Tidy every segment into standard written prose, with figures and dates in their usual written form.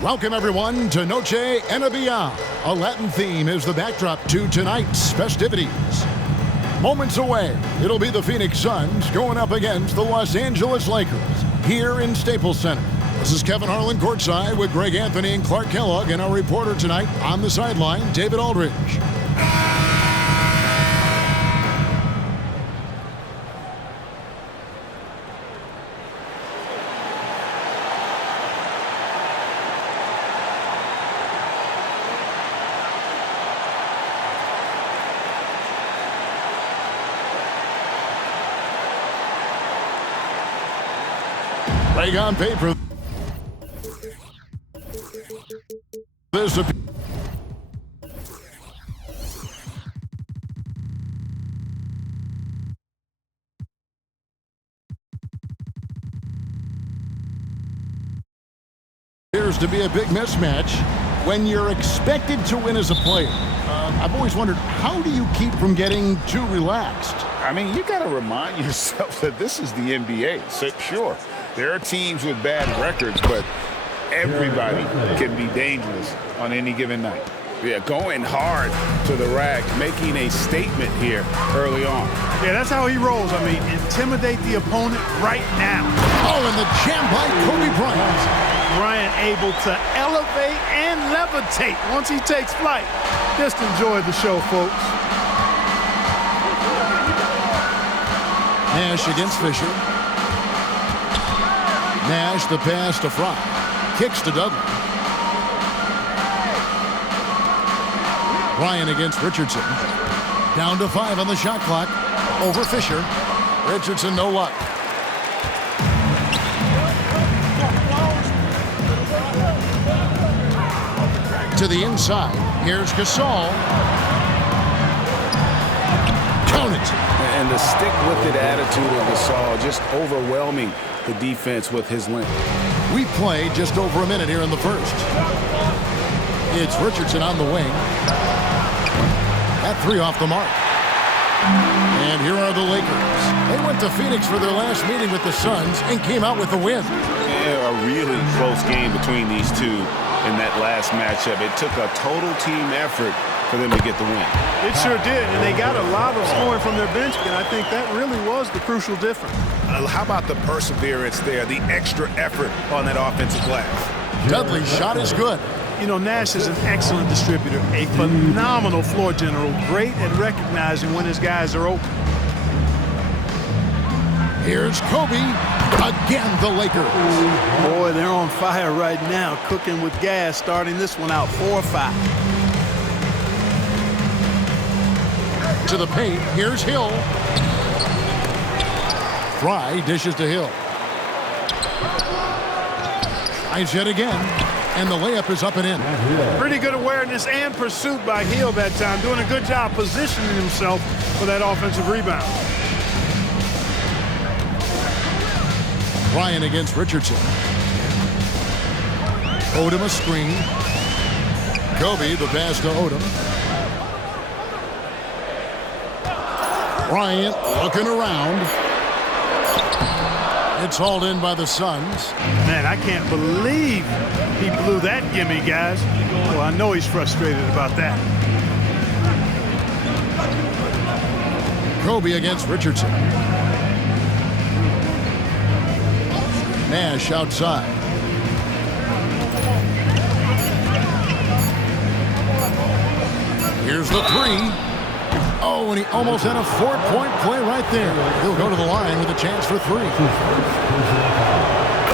Welcome, everyone, to Noche Enabia. A Latin theme is the backdrop to tonight's festivities. Moments away, it'll be the Phoenix Suns going up against the Los Angeles Lakers here in Staples Center. This is Kevin Harlan courtside with Greg Anthony and Clark Kellogg, and our reporter tonight on the sideline, David Aldridge. Leg on paper. This appears to be a big mismatch when you're expected to win as a player. I've always wondered, how do you keep from getting too relaxed? I mean, you got to remind yourself that this is the NBA. So, sure, there are teams with bad records, but everybody can be dangerous on any given night. Yeah, going hard to the rack, making a statement here early on. Yeah, that's how he rolls. I mean, intimidate the opponent right now. Oh, and the jam by Kobe Bryant. Bryant able to elevate and levitate once he takes flight. Just enjoy the show, folks. Nash against Fisher. Nash, the pass to Fry. Kicks to Dudley. Bryant against Richardson. Down to 5 on the shot clock. Over Fisher. Richardson, no luck. To the inside. Here's Gasol. Count it. And the stick-with-it attitude of Gasol, just overwhelming the defense with his length. We play just over a minute here in the first. It's Richardson on the wing. That three off the mark. And here are the Lakers. They went to Phoenix for their last meeting with the Suns and came out with a win. Yeah, a really close game between these two in that last matchup. It took a total team effort for them to get the win. It sure did, and they got a lot of scoring from their bench, and I think that really was the crucial difference. How about the perseverance there, the extra effort on that offensive glass? Dudley's shot is good. You know, Nash is an excellent distributor, a phenomenal floor general, great at recognizing when his guys are open. Here's Kobe. Again, the Lakers. Boy, they're on fire right now, cooking with gas, starting this one out 4-5. To the paint, here's Hill. Fry dishes to Hill. Tries yet again, and the layup is up and in. Pretty good awareness and pursuit by Hill that time, doing a good job positioning himself for that offensive rebound. Bryant against Richardson. Odom a screen. Kobe the pass to Odom. Bryant looking around. It's hauled in by the Suns. Man, I can't believe he blew that gimme, guys. Well, I know he's frustrated about that. Kobe against Richardson. Nash outside. Here's the three. Oh, and he almost had a 4-point play right there. He'll go to the line with a chance for 3.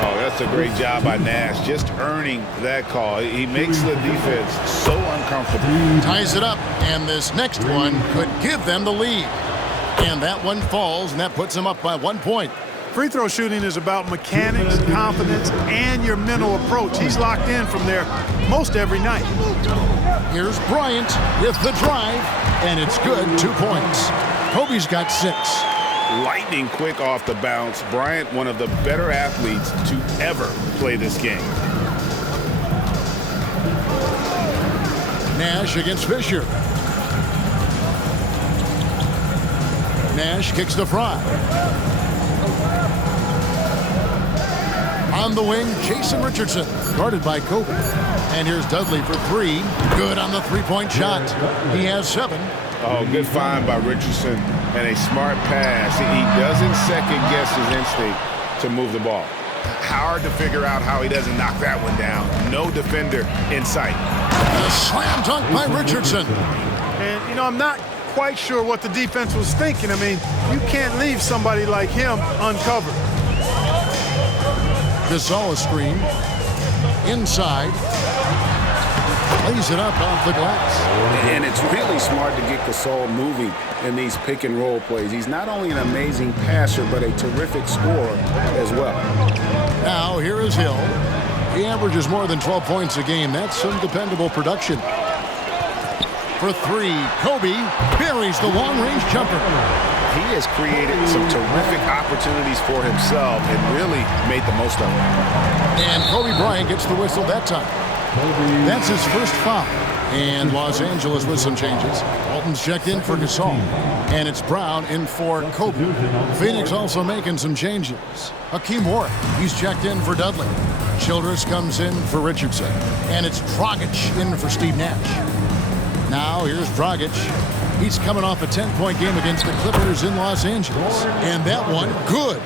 Oh, that's a great job by Nash, just earning that call. He makes the defense so uncomfortable. Ties it up, and this next one could give them the lead. And that one falls, and that puts them up by 1 point. Free throw shooting is about mechanics, confidence, and your mental approach. He's locked in from there most every night. Here's Bryant with the drive, and it's good. 2 points. Kobe's got 6. Lightning quick off the bounce. Bryant, one of the better athletes to ever play this game. Nash against Fisher. Nash kicks to Fry. On the wing, Jason Richardson, guarded by Kobe. And here's Dudley for three. Good on the three-point shot. He has 7. Oh, good find by Richardson and a smart pass. He doesn't second-guess his instinct to move the ball. Hard to figure out how he doesn't knock that one down. No defender in sight. A slam dunk by Richardson. And, you know, I'm not quite sure what the defense was thinking. I mean, you can't leave somebody like him uncovered. Gasol screen. Inside. Lays it up off the glass. And it's really smart to get Gasol moving in these pick-and-roll plays. He's not only an amazing passer, but a terrific scorer as well. Now, here is Hill. He averages more than 12 points a game. That's some dependable production. For three, Kobe buries the long-range jumper. He has created some terrific opportunities for himself and really made the most of them. And Kobe Bryant gets the whistle that time. That's his first foul. And Los Angeles with some changes. Walton's checked in for Gasol. And it's Brown in for Kobe. Phoenix also making some changes. Hakeem Warwick, he's checked in for Dudley. Childress comes in for Richardson. And it's Dragic in for Steve Nash. Now here's Dragic. He's coming off a 10-point game against the Clippers in Los Angeles. And that one, good.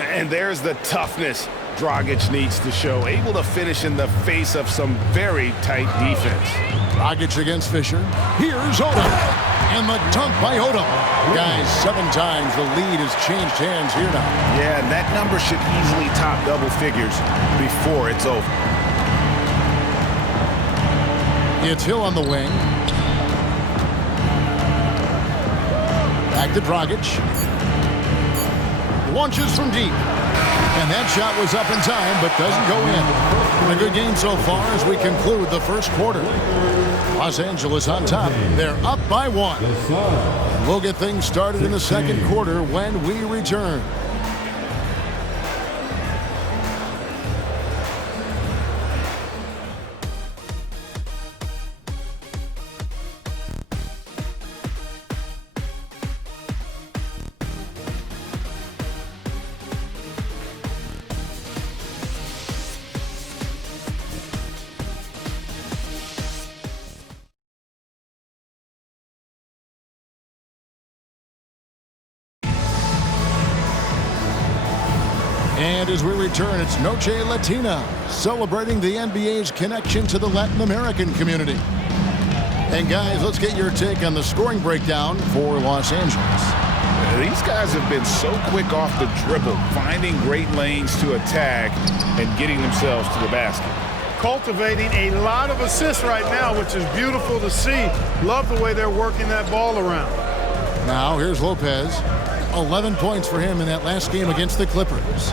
And there's the toughness Dragic needs to show. Able to finish in the face of some very tight defense. Dragic against Fisher. Here's Odom. And the dunk by Odom. Guys, 7 times the lead has changed hands here now. Yeah, and that number should easily top double figures before it's over. It's Hill on the wing. Back to Dragic. Launches from deep. And that shot was up in time, but doesn't go in. A good game so far as we conclude the first quarter. Los Angeles on top. They're up by 1. We'll get things started in the second quarter when we return. And as we return, it's Noche Latina, celebrating the NBA's connection to the Latin American community. And guys, let's get your take on the scoring breakdown for Los Angeles. These guys have been so quick off the dribble, finding great lanes to attack and getting themselves to the basket. Cultivating a lot of assists right now, which is beautiful to see. Love the way they're working that ball around. Now, here's Lopez. 11 points for him in that last game against the Clippers.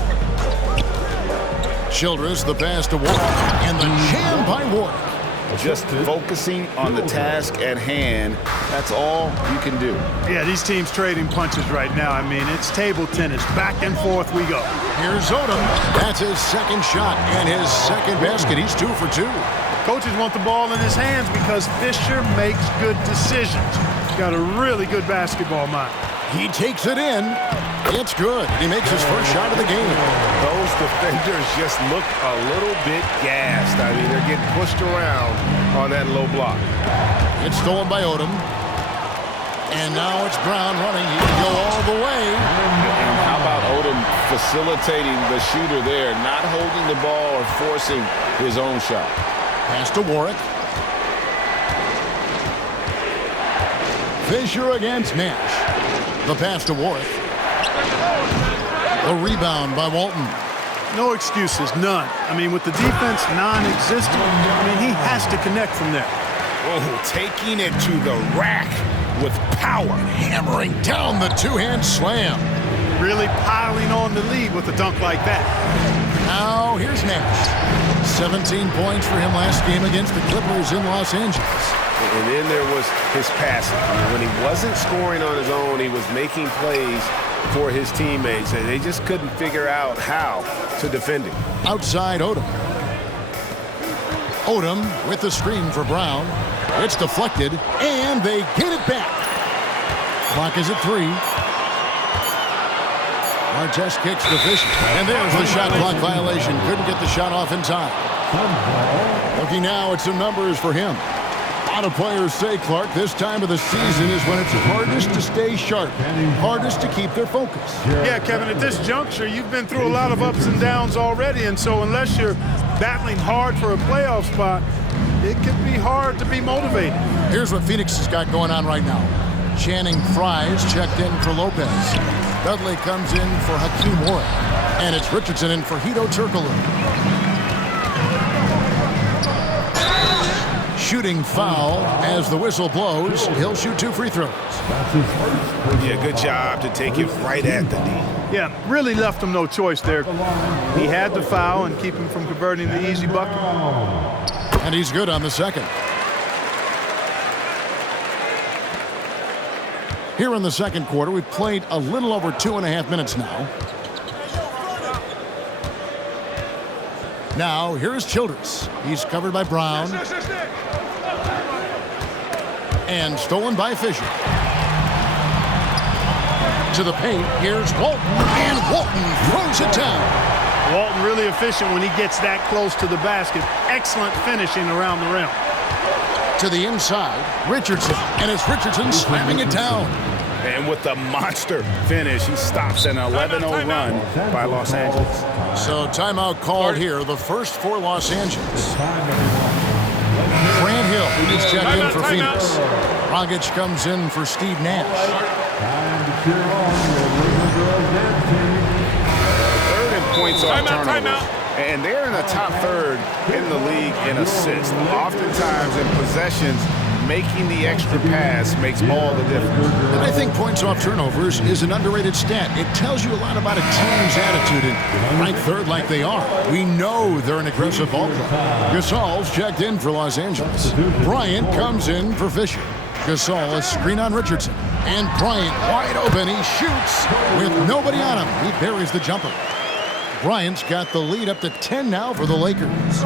Childress, the pass to Warwick, and the jam by Warwick. Just focusing on the task at hand, that's all you can do. Yeah, these teams trading punches right now. I mean, it's table tennis. Back and forth we go. Here's Odom. That's his second shot and his second basket. He's 2 for 2. Coaches want the ball in his hands because Fisher makes good decisions. He's got a really good basketball mind. He takes it in. It's good. He makes his first shot of the game. Those defenders just look a little bit gassed. I mean, they're getting pushed around on that low block. It's stolen by Odom. And now it's Brown running. He can go all the way. And how about Odom facilitating the shooter there, not holding the ball or forcing his own shot. Pass to Warwick. Fisher against Nash. The pass to Warwick. A rebound by Walton. No excuses, none. I mean, with the defense non-existent, I mean, he has to connect from there. Oh, taking it to the rack with power. Hammering down the two-hand slam. Really piling on the lead with a dunk like that. Now, here's Nash. 17 points for him last game against the Clippers in Los Angeles. And then there was his passing. When he wasn't scoring on his own, he was making plays for his teammates, and they just couldn't figure out how to defend him. Outside Odom. Odom with the screen for Brown. It's deflected, and they get it back. Clock is at 3. Artest kicks to Fisher. And there's the shot clock violation. Couldn't get the shot off in time. Looking now at some numbers for him. A lot of players say, Clark, this time of the season is when it's hardest to stay sharp, hardest to keep their focus. Yeah, Kevin, at this juncture, you've been through a lot of ups and downs already, and so unless you're battling hard for a playoff spot, it can be hard to be motivated. Here's what Phoenix has got going on right now. Channing Frye's checked in for Lopez. Dudley comes in for Hakeem Warren. And it's Richardson in for Hito Turkoglu. Shooting foul as the whistle blows. He'll shoot 2 free throws. Yeah, good job to take it right at the D. Yeah, really left him no choice there. He had to foul and keep him from converting the easy bucket. And he's good on the second. Here in the second quarter, we've played a little over 2.5 minutes now. Now, here's Childress. He's covered by Brown. And stolen by Fisher. To the paint, here's Walton. And Walton throws it down. Walton really efficient when he gets that close to the basket. Excellent finishing around the rim. To the inside, Richardson. And it's Richardson slamming it down. And with the monster finish, he stops an 11-0 run by Los Angeles. So timeout called here, the first for Los Angeles. Grant Hill is checked in for Phoenix. Dragic comes in for Steve Nash. Third and points off turnovers. And they're in the top third in the league in assists. Oftentimes in possessions, making the extra pass makes all the difference. And I think points off turnovers is an underrated stat. It tells you a lot about a team's attitude, and ranked third like they are, we know they're an aggressive ball club. Gasol's checked in for Los Angeles. Bryant comes in for Fisher. Gasol a screen on Richardson. And Bryant wide open. He shoots with nobody on him. He buries the jumper. Bryant's got the lead up to 10 now for the Lakers.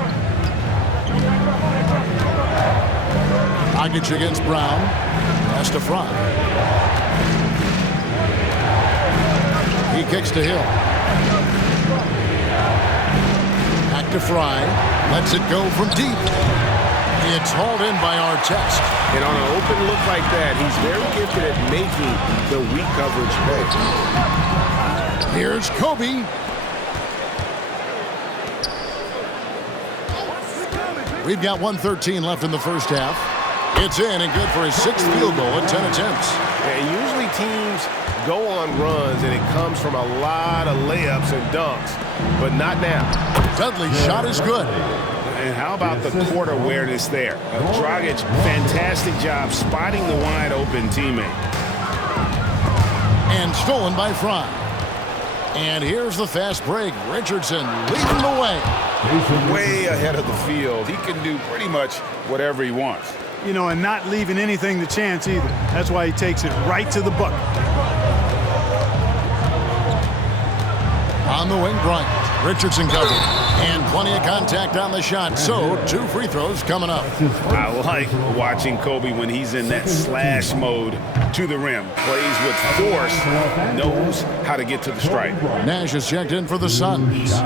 Dragic against Brown. Pass to Frye. He kicks to Hill. Back to Frye. Lets it go from deep. It's hauled in by Artest. And on an open look like that, he's very gifted at making the weak coverage pay. Here's Kobe. We've got 1:13 left in the first half. It's in and good for his 6th field goal at 10 attempts. And usually teams go on runs and it comes from a lot of layups and dunks, but not now. Dudley's shot is good. And how about the court awareness there? Dragic, fantastic job spotting the wide open teammate. And stolen by Frye. And here's the fast break. Richardson leading the way. Way ahead of the field. He can do pretty much whatever he wants. You know, and not leaving anything to chance either. That's why he takes it right to the bucket. On the wing, Bryant. Richardson covered. And plenty of contact on the shot. So, 2 free throws coming up. I like watching Kobe when he's in that slash mode to the rim. Plays with force. Knows how to get to the stripe. Nash is checked in for the Suns.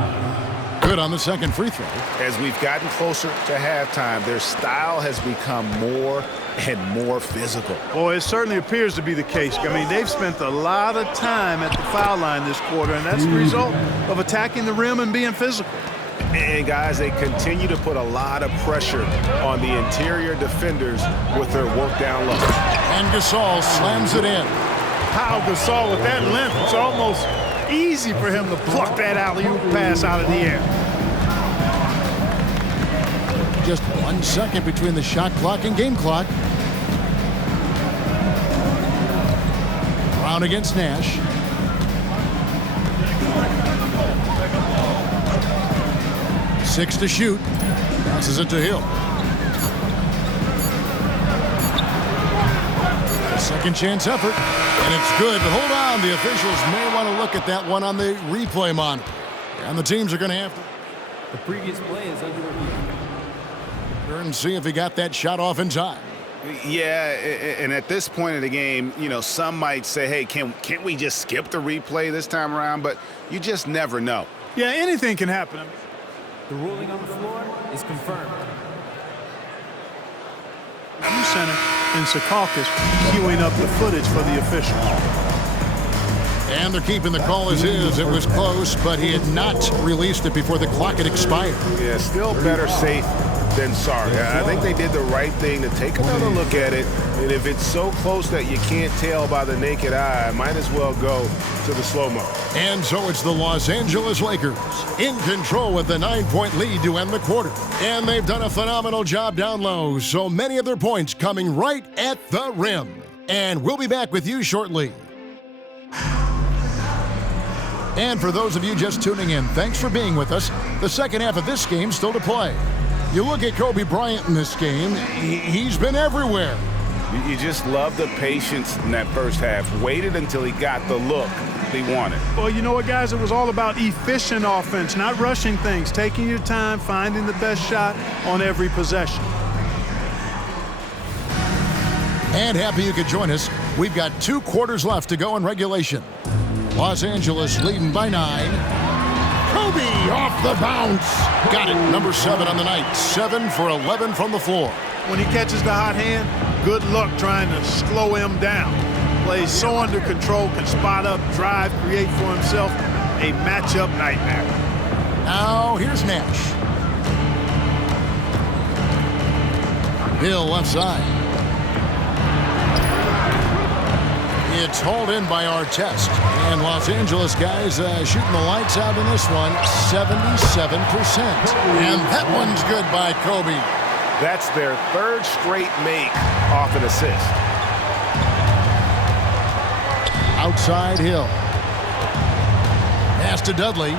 Good on the second free throw. As we've gotten closer to halftime, their style has become more and more physical. Well, it certainly appears to be the case. I mean, they've spent a lot of time at the foul line this quarter, and that's the result of attacking the rim and being physical. And, guys, they continue to put a lot of pressure on the interior defenders with their work down low. And Gasol slams it in. Pau Gasol with that length, it's almost easy for him to pluck that alley-oop pass out of the air. Just 1 second between the shot clock and game clock. Brown against Nash. Six to shoot. Passes it to Hill. Second chance effort. And it's good. Hold on. The officials may want to look at that one on the replay monitor. And the teams are going to have to. The previous play is under review. And see if he got that shot off in time. Yeah, and at this point of the game, you know, some might say, hey, can't we just skip the replay this time around? But you just never know. Yeah, anything can happen. The ruling on the floor is confirmed. New center in Secaucus queuing up the footage for the officials. And they're keeping the call as is. It was close, but he had not released it before the clock had expired. Yeah, still better safe than sorry. I think they did the right thing to take another look at it. And if it's so close that you can't tell by the naked eye, might as well go to the slow-mo. And so it's the Los Angeles Lakers in control with the 9-point lead to end the quarter. And they've done a phenomenal job down low, so many of their points coming right at the rim. And we'll be back with you shortly. And for those of you just tuning in, thanks for being with us. The second half of this game still to play. You look at Kobe Bryant in this game, he's been everywhere. You just love the patience in that first half. Waited until he got the look he wanted. Well, you know what, guys? It was all about efficient offense, not rushing things, taking your time, finding the best shot on every possession. And happy you could join us. We've got 2 quarters left to go in regulation. Los Angeles leading by 9. Kobe off the bounce. Got it. Number 7 on the night. 7 for 11 from the floor. When he catches the hot hand, good luck trying to slow him down. Plays so under control, can spot up, drive, create for himself a matchup nightmare. Now here's Nash. Hill left side. It's hauled in by Artest. And Los Angeles guys shooting the lights out in this one, 77%. And that one's good by Kobe. That's their 3rd straight make off an assist. Outside Hill. Pass to Dudley.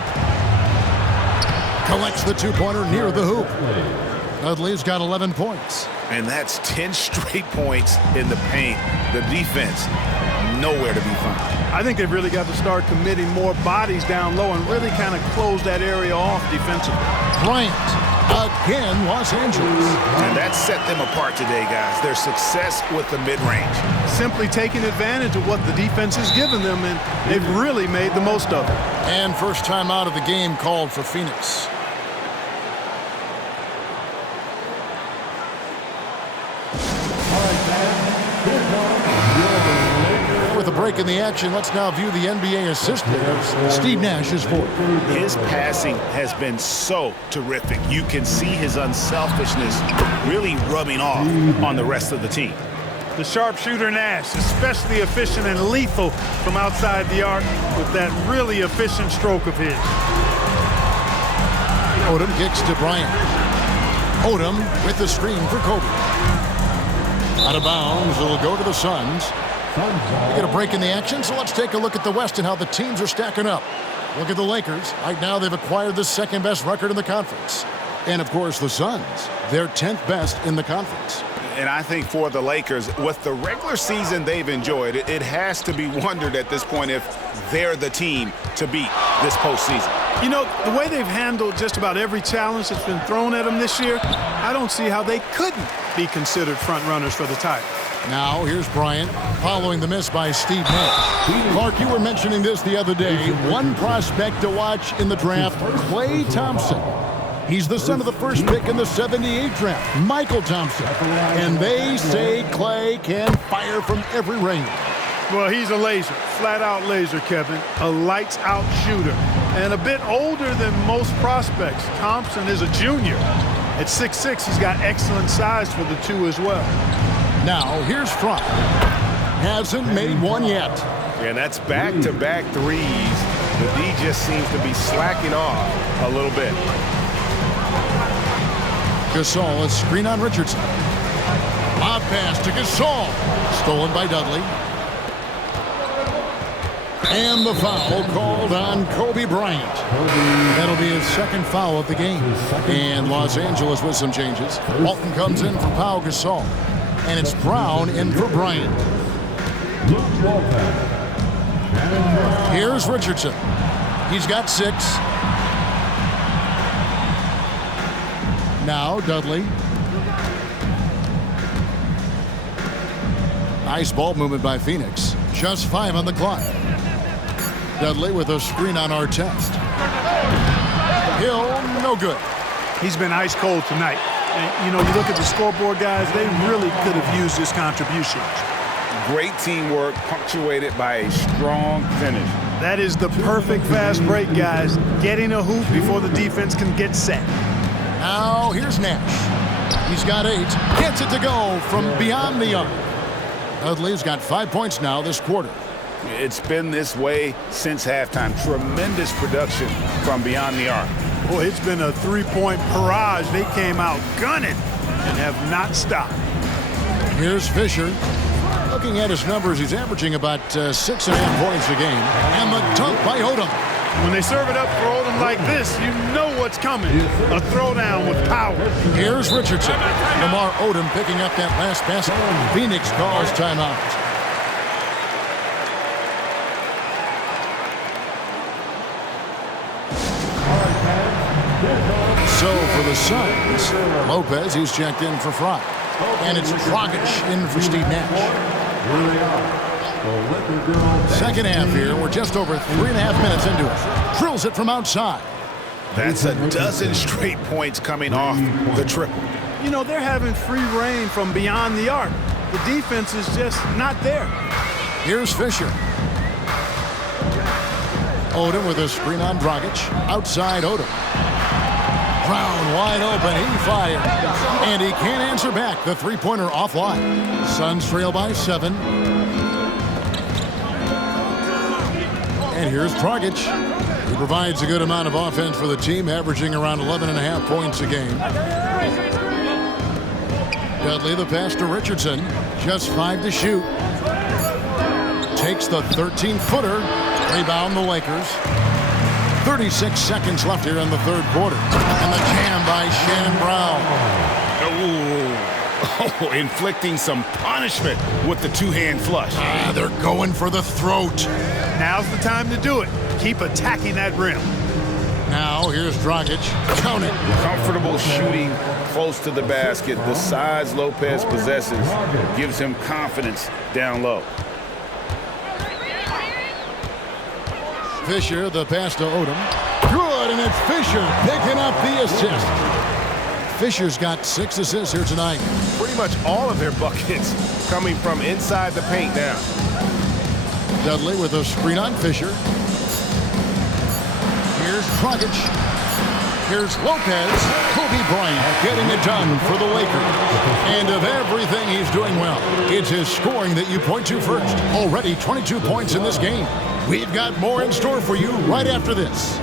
Collects the 2-pointer near the hoop. Dudley's got 11 points. And that's 10 straight points in the paint. The defense, nowhere to be found. I think they've really got to start committing more bodies down low and really kind of close that area off defensively. Bryant, again, Los Angeles. And that set them apart today, guys. Their success with the mid-range. Simply taking advantage of what the defense has given them, and they've really made the most of it. And first time out of the game called for Phoenix. With a break in the action, let's now view the NBA assist as Steve Nash is for. His passing has been so terrific. You can see his unselfishness really rubbing off on the rest of the team. The sharpshooter Nash, especially efficient and lethal from outside the arc with that really efficient stroke of his. Odom kicks to Bryant. Odom with the screen for Kobe. Out of bounds, it'll go to the Suns. We get a break in the action, so let's take a look at the West and how the teams are stacking up. Look at the Lakers. Right now, they've acquired the 2nd best record in the conference. And, of course, the Suns, they're 10th best in the conference. And I think for the Lakers, with the regular season they've enjoyed, it has to be wondered at this point if they're the team to beat this postseason. You know, the way they've handled just about every challenge that's been thrown at them this year, I don't see how they couldn't be considered front runners for the title. Now, here's Bryant following the miss by Steve Nash. Clark, you were mentioning this the other day. One prospect to watch in the draft, Klay Thompson. He's the son of the first pick in the 78 draft, Michael Thompson. And they say Klay can fire from every range. Well, he's a laser, flat-out laser, Kevin. A lights-out shooter. And a bit older than most prospects. Thompson is a junior. At 6'6", he's got excellent size for the 2 as well. Now, here's Front. Hasn't made one yet. And that's back-to-back threes. The D just seems to be slacking off a little bit. Gasol, a screen on Richardson. Lob pass to Gasol. Stolen by Dudley. And the foul called on Kobe Bryant. That'll be his 2nd foul of the game. And Los Angeles with some changes. Walton comes in for Pau Gasol. And it's Brown in for Bryant. Here's Richardson. He's got 6. Now Dudley. Nice ball movement by Phoenix. Just 5 on the clock. Dudley with a screen on Artest. Hill, no good. He's been ice cold tonight. And, you know, you look at the scoreboard, guys, they really could have used his contributions. Great teamwork punctuated by a strong finish. That is the perfect fast break, guys. Getting a hoop before the defense can get set. Now here's Nash. He's got 8. Gets it to go from beyond the arc. Dudley's got 5 points now this quarter. It's been this way since halftime. Tremendous production from beyond the arc. Boy, it's been a three-point barrage. They came out gunning and have not stopped. Here's Fisher. Looking at his numbers, he's averaging about 6.5 points a game. And the dunk by Odom. When they serve it up for Odom like this, you know what's coming. A throwdown with power. Here's Richardson. Lamar Odom picking up that last basket. Phoenix calls timeout. So for the Suns, Lopez, he's checked in for Fry. And it's Dragic in for Steve Nash. Second half here. We're just over 3.5 minutes into it. Drills it from outside. That's a dozen straight points coming off the triple. You know, they're having free reign from beyond the arc. The defense is just not there. Here's Fisher. Odom with a screen on Dragic. Outside Odom. Brown wide open. He fired. And he can't answer back. The three-pointer offline. Suns trail by 7. And here's Dragic. He provides a good amount of offense for the team, averaging around 11.5 points a game. Dudley the pass to Richardson. Just 5 to shoot. Takes the 13-footer. Rebound the Lakers. 36 seconds left here in the third quarter. And the jam by Shannon Brown. Oh, inflicting some punishment with the two-hand flush. They're going for the throat. Now's the time to do it. Keep attacking that rim. Now here's Dragic. Count it. Comfortable shooting close to the basket. The size Lopez possesses gives him confidence down low. Fisher, the pass to Odom. Good, and it's Fisher picking up the assist. Fisher's got 6 assists here tonight. Pretty much all of their buckets coming from inside the paint now. Dudley with a screen on Fisher. Here's Dragic. Here's Lopez. Kobe Bryant getting it done for the Lakers. And of everything he's doing well, it's his scoring that you point to first. Already 22 points in this game. We've got more in store for you right after this.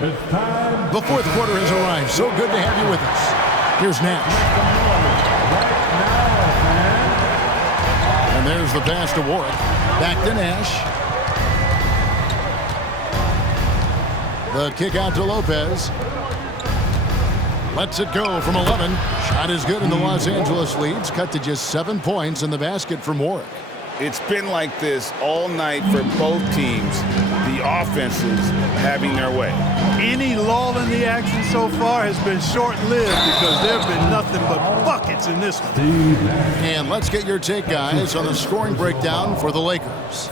The fourth quarter has arrived. So good to have you with us. Here's Nash. And there's the pass to Warwick. Back to Nash. The kick out to Lopez. Lets it go from 11. Shot is good, and the Los Angeles leads cut to just 7 points in the basket from Warwick. It's been like this all night for both teams. The offenses having their way. Any lull in the action so far has been short-lived because there have been nothing but buckets in this one. And let's get your take, guys, on the scoring breakdown for the Lakers.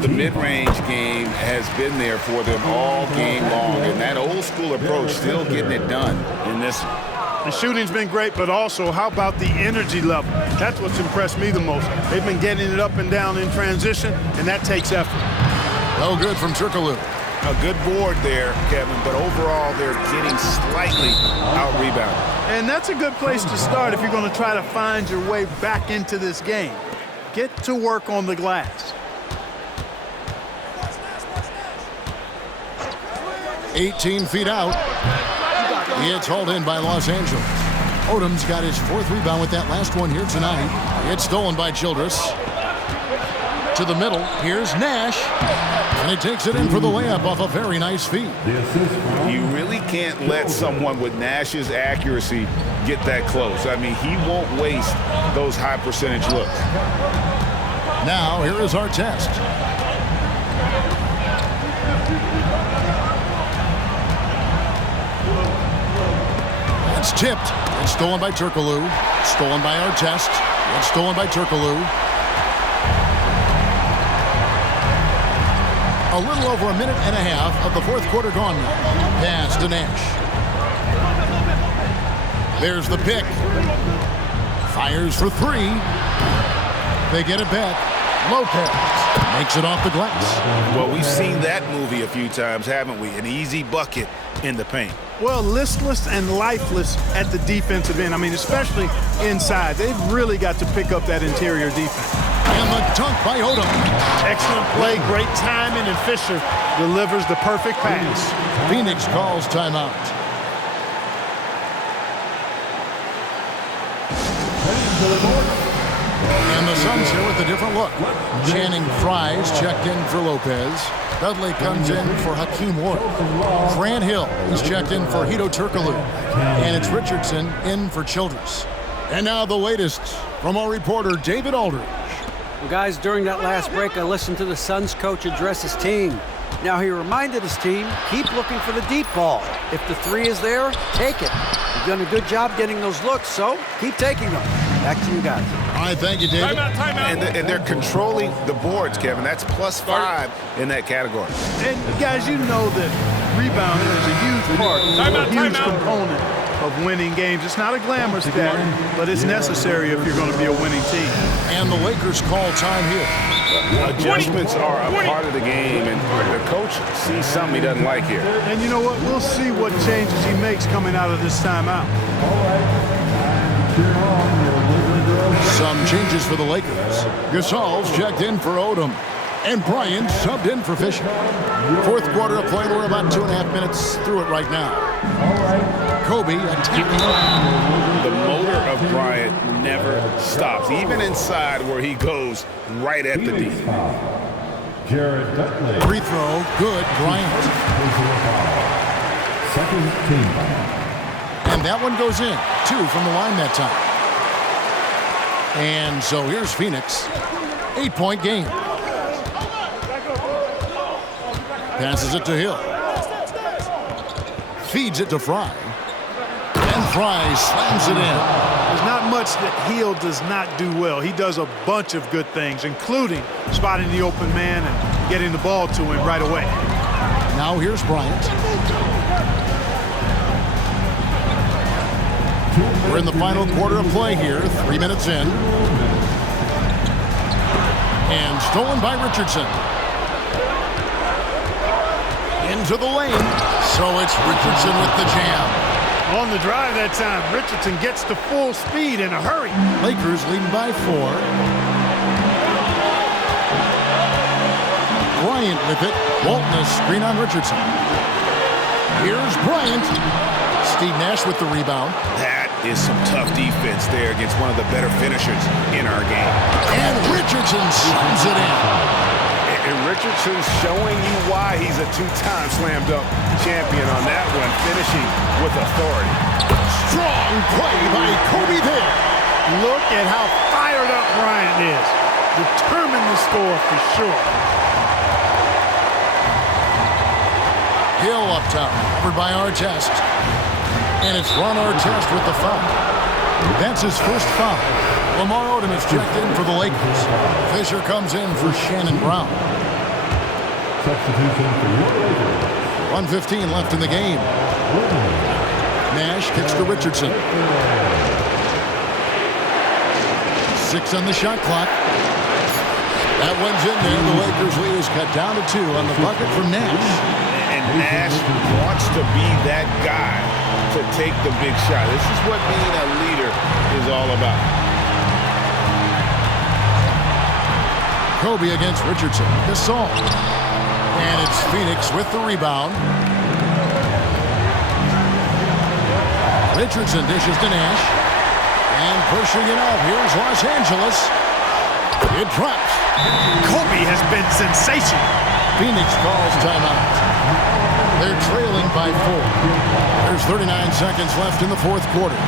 The mid-range game has been there for them all game long, and that old-school approach still getting it done in this one. The shooting's been great, but also how about the energy level? That's what's impressed me the most. They've been getting it up and down in transition, and that takes effort. No good from Turkoglu. A good board there, Kevin, but overall they're getting slightly out-rebounded. And that's a good place to start if you're going to try to find your way back into this game. Get to work on the glass. 18 feet out. It's hauled in by Los Angeles. Odom's got his 4th rebound with that last one here tonight. It's stolen by Childress. To the middle. Here's Nash. And he takes it in for the layup off a very nice feed. You really can't let someone with Nash's accuracy get that close. I mean, he won't waste those high percentage looks. Now, here is our test. It's tipped. It's stolen by Turkoglu. Stolen by Artest. It's stolen by Turkoglu. A little over a minute and a half of the fourth quarter gone now. Pass to Nash. There's the pick. Fires for three. They get it back. Lopez makes it off the glass. Well, we've seen that movie a few times, haven't we? An easy bucket in the paint. Well, listless and lifeless at the defensive end. I mean, especially inside. They've really got to pick up that interior defense. And the dunk by Odom. Excellent play, great timing, and Fisher delivers the perfect pass. Phoenix calls timeout. And the Suns here with a different look. Channing Frye's checked in for Lopez. Dudley comes in for Hakeem Ward. Grant Hill is checked in for Hedo Turkoglu. And it's Richardson in for Childress. And now the latest from our reporter, David Aldridge. Well, guys, during that last break, I listened to the Suns coach address his team. Now, he reminded his team, keep looking for the deep ball. If the three is there, take it. You've done a good job getting those looks, so keep taking them. Back to you guys. All right, thank you, David. And they're controlling the boards, Kevin. That's +5 in that category. And, guys, you know that rebounding is a huge part, a huge component of winning games. It's not a glamorous stat, but it's necessary if you're going to be a winning team. And the Lakers call time here. Adjustments are a part of the game, and the coach sees something he doesn't like here. And you know what? We'll see what changes he makes coming out of this timeout. Some changes for the Lakers. Gasol's checked in for Odom. And Bryant subbed in for Fisher. Fourth quarter of play. We're about 2.5 minutes through it right now. Kobe attacking. The motor of Bryant never stops, even inside where he goes right at the D. Free throw, good, Bryant. And that one goes in. 2 from the line that time. And so here's Phoenix. 8-point game. Passes it to Hill. Feeds it to Fry. And Fry slams it in. There's not much that Hill does not do well. He does a bunch of good things, including spotting the open man and getting the ball to him right away. Now here's Bryant. We're in the final quarter of play here, 3 minutes in. And stolen by Richardson. Into the lane. So it's Richardson with the jam. On the drive that time, Richardson gets to full speed in a hurry. Lakers leading by 4. Bryant with it. Walton a screen on Richardson. Here's Bryant. Steve Nash with the rebound. That is some tough defense there against one of the better finishers in our game. And Richardson slams it in. And Richardson's showing you why he's a 2-time slam dunk champion on that one, finishing with authority. Strong play by Kobe there. Look at how fired up Bryant is. Determined to score for sure. Hill up top, covered by Artest. And it's Ron Artest with the foul. That's his first foul. Lamar Odom is checked in for the Lakers. Fisher comes in for Shannon Brown. 1:15 left in the game. Nash kicks to Richardson. 6 on the shot clock. That one's in there. The Lakers lead is cut down to 2 on the bucket from Nash. And Nash wants to be that guy to take the big shot. This is what being a leader is all about. Kobe against Richardson. Gasol. And it's Phoenix with the rebound. Richardson dishes to Nash. And pushing it up. Here's Los Angeles. It drops. Kobe has been sensational. Phoenix calls timeout. They're trailing by 4. There's 39 seconds left in the fourth quarter.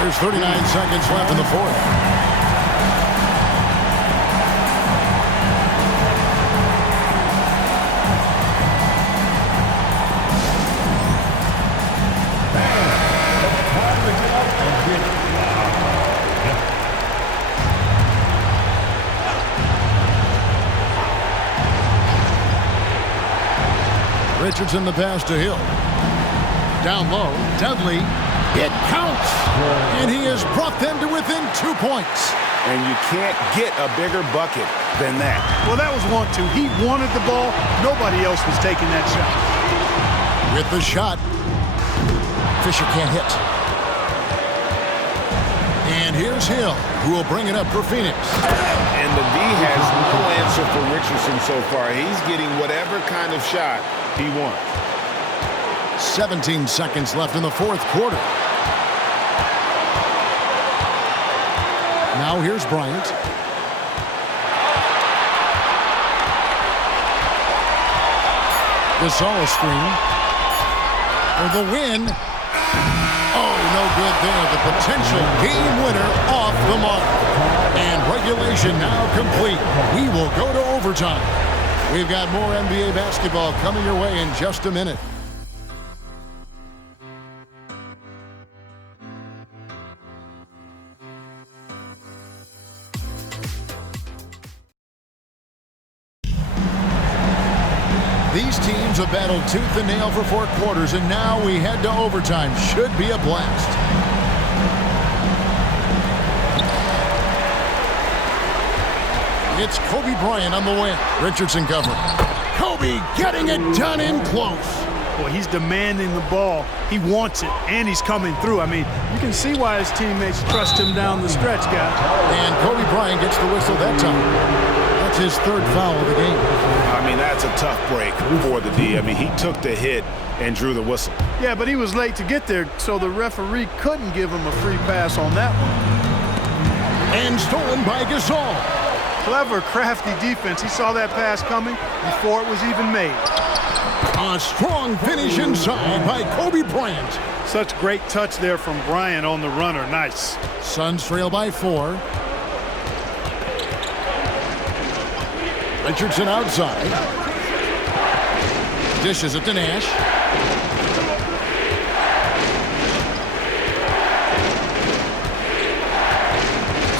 There's 39 seconds left in the fourth. Richardson the pass to Hill. Down low, Dudley. It counts! And he has brought them to within 2 points. And you can't get a bigger bucket than that. Well, that was 1-2. He wanted the ball. Nobody else was taking that shot. With the shot, Fisher can't hit. And here's Hill, who will bring it up for Phoenix. And the D has no answer for Richardson so far. He's getting whatever kind of shot he wants. 17 seconds left in the fourth quarter. Now here's Bryant. Gasol screen for the win. Oh, no good there. The potential game winner off the mark. And regulation now complete. We will go to overtime. We've got more NBA basketball coming your way in just a minute. These teams have battled tooth and nail for 4 quarters, and now we head to overtime. Should be a blast. It's Kobe Bryant on the wing. Richardson covering. Kobe getting it done in close. Boy, he's demanding the ball. He wants it, and he's coming through. I mean, you can see why his teammates trust him down the stretch, guys. And Kobe Bryant gets the whistle that time. That's his third foul of the game. I mean, that's a tough break for the D. I mean, he took the hit and drew the whistle. Yeah, but he was late to get there, so the referee couldn't give him a free pass on that one. And stolen by Gasol. Clever, crafty defense. He saw that pass coming before it was even made. A strong finish inside by Kobe Bryant. Such great touch there from Bryant on the runner. Nice. Suns trail by 4. Richardson outside. Dishes it to Nash.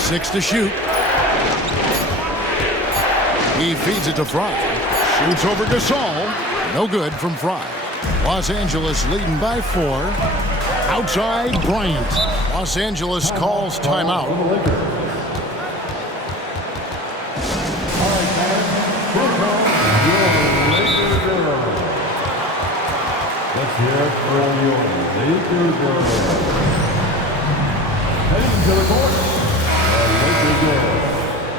Six to shoot. He feeds it to Fry. Shoots over Gasol. No good from Fry. Los Angeles leading by 4. Outside Bryant. Los Angeles calls timeout. Let's hear it from your Lakers girls. Heading to the court, the Lakers girls.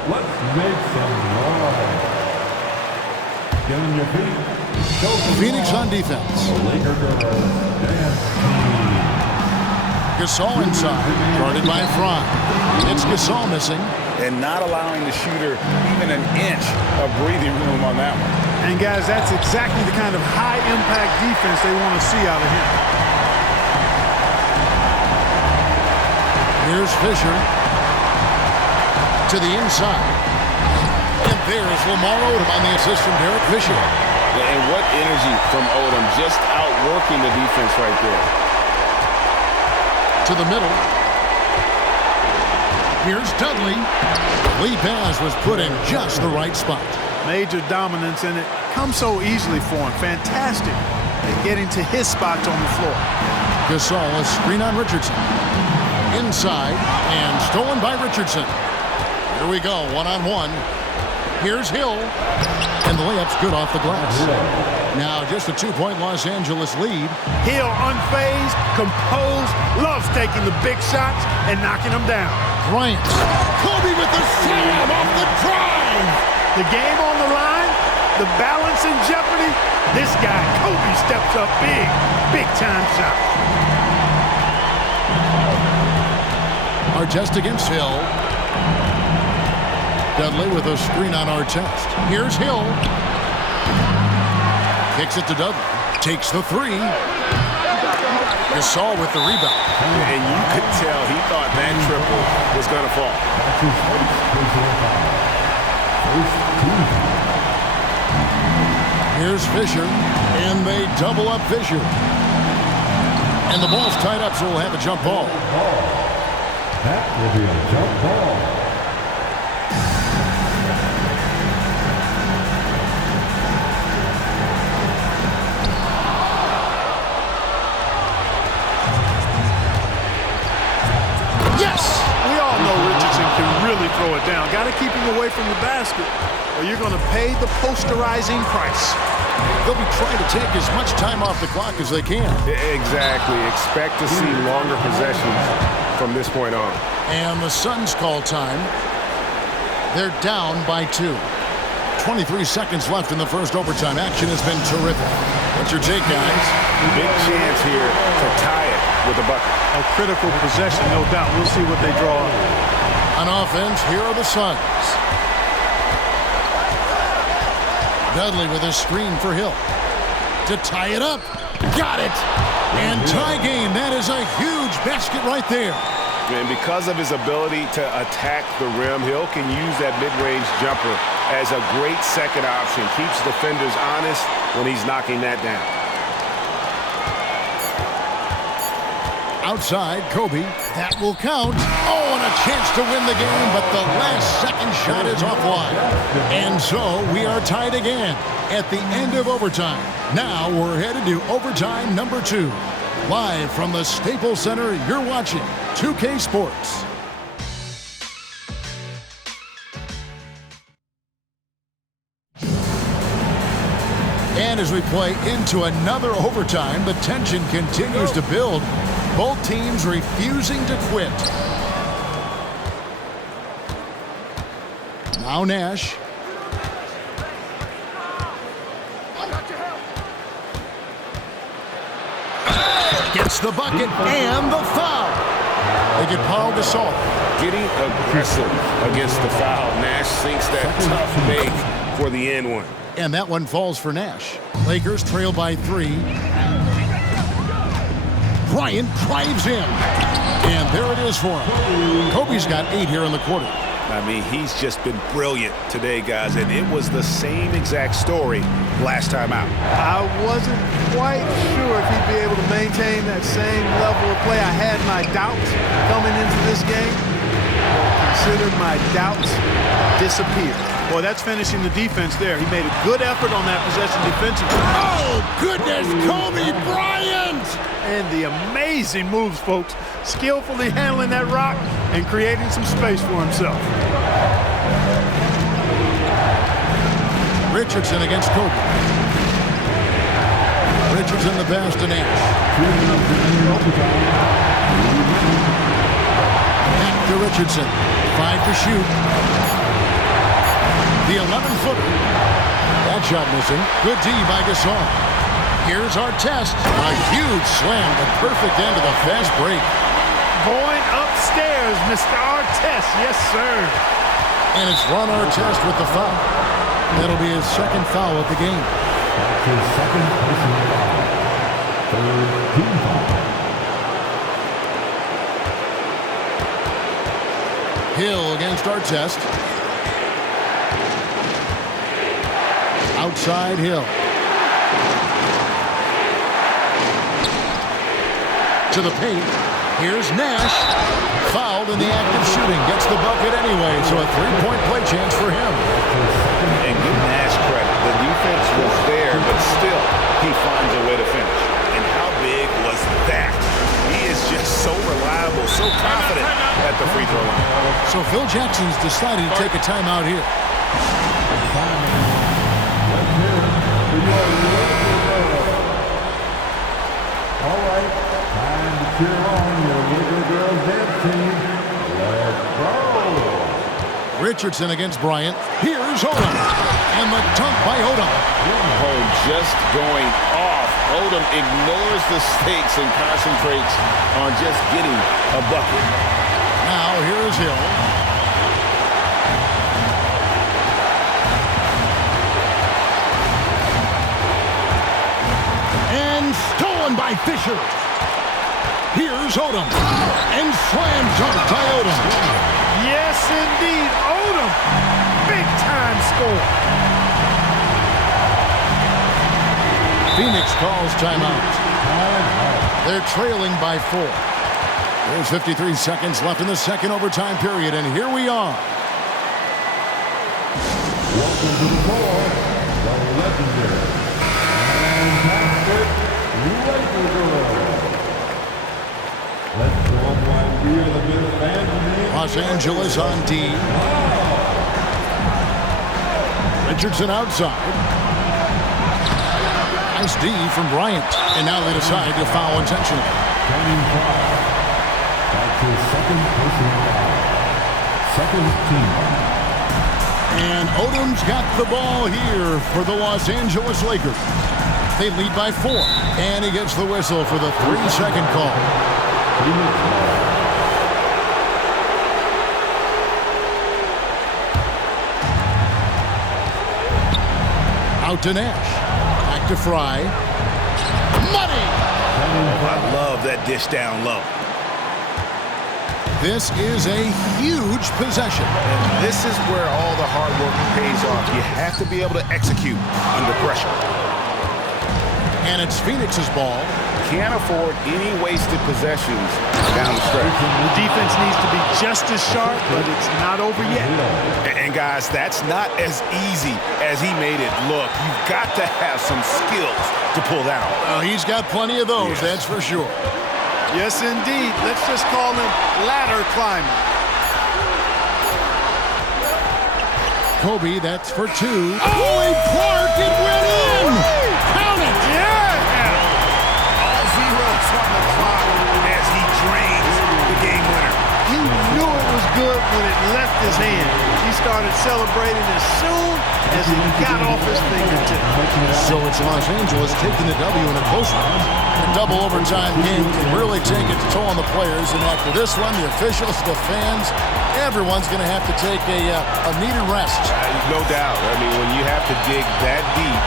Let's make some noise. Get on your feet. Phoenix on defense. The Lakers girls dance team. Gasol inside, guarded by Fry. It's Gasol missing. And not allowing the shooter even an inch of breathing room on that one. And, guys, that's exactly the kind of high-impact defense they want to see out of him. Here's Fisher to the inside. And there's Lamar Odom on the assist from Derek Fisher. And what energy from Odom, just outworking the defense right there. To the middle. Here's Dudley. Lead pass was put in just the right spot. Major dominance, and it comes so easily for him. Fantastic at getting to his spots on the floor. Gasol, a screen on Richardson. Inside, and stolen by Richardson. Here we go, one-on-one. Here's Hill. And the layup's good off the glass. Now just a 2-point Los Angeles lead. Hill unfazed, composed, loves taking the big shots and knocking them down. Bryant. Kobe with the slam off the drive. The game on the line, The balance in jeopardy. This guy, Kobe, steps up big. Big time shot. Artest against Hill. Dudley with a screen on Artest. Here's Hill. Kicks it to Dudley. Takes the three. Gasol with the rebound. And you could tell he thought that triple was going to fall. Here's Fisher, and they double up Fisher. And the ball's tied up, so we'll have a jump ball. That will be a jump ball. Yes! We all know Richardson can really throw it down. Got to keep him away from the basket, or you're going to pay the posterizing price. They'll be trying to take as much time off the clock as they can. Exactly. Expect to see longer possessions from this point on. And the Suns call time. They're down by 2. 23 seconds left in the first overtime. Action has been terrific. What's your take, guys? Big chance here to tie it with a bucket. A critical possession, no doubt. We'll see what they draw up. On offense, here are the Suns. Dudley with a screen for Hill. To tie it up. Got it! And tie game. That is a huge basket right there. And because of his ability to attack the rim, Hill can use that mid-range jumper as a great second option. Keeps defenders honest when he's knocking that down. Outside, Kobe. That will count. Oh, and a chance to win the game, but the last second shot is offline. And so we are tied again at the end of overtime. Now we're headed to overtime number 2. Live from the Staples Center, you're watching 2K Sports. And as we play into another overtime, the tension continues to build. Both teams refusing to quit. Now Nash. Gets the bucket and the foul. They get Paul Gasol. Getting aggressive against the foul. Nash sinks that tough bait for the end one. And that one falls for Nash. Lakers trail by 3. Bryant drives in. And there it is for him. Kobe's got 8 here in the quarter. I mean, he's just been brilliant today, guys, and it was the same exact story last time out. I wasn't quite sure if he'd be able to maintain that same level of play. I had my doubts coming into this game. Considered my doubts disappear. Boy, that's finishing the defense there. He made a good effort on that possession defensively. Oh, goodness, Kobe Bryant! And the amazing moves, folks. Skillfully handling that rock and creating some space for himself. Richardson against Kobe. Richardson the pass to Nash. Back to Richardson. 5 to shoot. The 11-footer. That shot missing. Good D by Gasol. Here's Artest. A huge slam. The perfect end of the fast break. Going upstairs, Mr. Artest. Yes, sir. And it's Ron Artest with the foul. That'll be his second foul of the game. That's his second personal foul. Third team foul. Hill against Artest. Outside Hill. To the paint. Here's Nash. Fouled in the act of shooting. Gets the bucket anyway, so a 3-point play chance for him. And give Nash credit. The defense was there, but still, he finds a way to finish. And how big was that? He is just so reliable, so confident at the free throw line. So Phil Jackson's decided to take a timeout here. All right, time to cheer on your Laker girls dance team. Let's go! Richardson against Bryant. Here's Owen. And the dunk by Odom. Oh, just going off. Odom ignores the stakes and concentrates on just getting a bucket. Now here's Hill. And stolen by Fisher. Here's Odom. And slam dunk by Odom. Yes, indeed. Odom. Big-time score. Phoenix calls timeout. They're trailing by 4. There's 53 seconds left in the second overtime period, and here we are. Welcome to the floor, the legendary fantastic Laker Girl. Let's go and hear the big fans. Los Angeles on D. Richardson outside. Nice D from Bryant. And now they decide to foul intentionally. That's his second personal foul. Second team. And Odom's got the ball here for the Los Angeles Lakers. They lead by 4. And he gets the whistle for the 3-second call. Out to Nash. Back to Fry. Money! Oh, I love that dish down low. This is a huge possession. And this is where all the hard work pays off. You have to be able to execute under pressure. And it's Phoenix's ball. Can't afford any wasted possessions down the stretch. The defense needs to be just as sharp, but it's not over yet. And guys, that's not as easy as he made it look. You've got to have some skills to pull that off. Well, he's got plenty of those, that's for sure. Yes, indeed. Let's just call him ladder climbing. Kobe, that's for 2. Oh, Clark, it went in! Count it! Yeah! All zeros on the clock as he drains the game winner. He knew it was good when it left his hand. He started celebrating as soon as it got off his fingertips. So it's Los Angeles taking the W in a close one. A double overtime game can really take its toll on the players, and after this one, the officials, the fans, everyone's going to have to take a needed rest. No doubt. I mean, when you have to dig that deep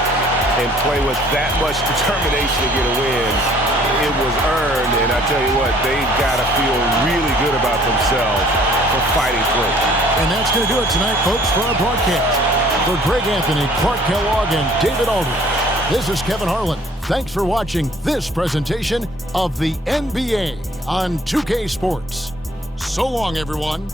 and play with that much determination to get a win, it was earned, and I tell you what, they've got to feel really good about themselves for fighting through. And that's going to do it tonight, folks, for our broadcast. For Greg Anthony, Clark Kellogg, and David Aldridge, this is Kevin Harlan. Thanks for watching this presentation of the NBA on 2K Sports. So long, everyone.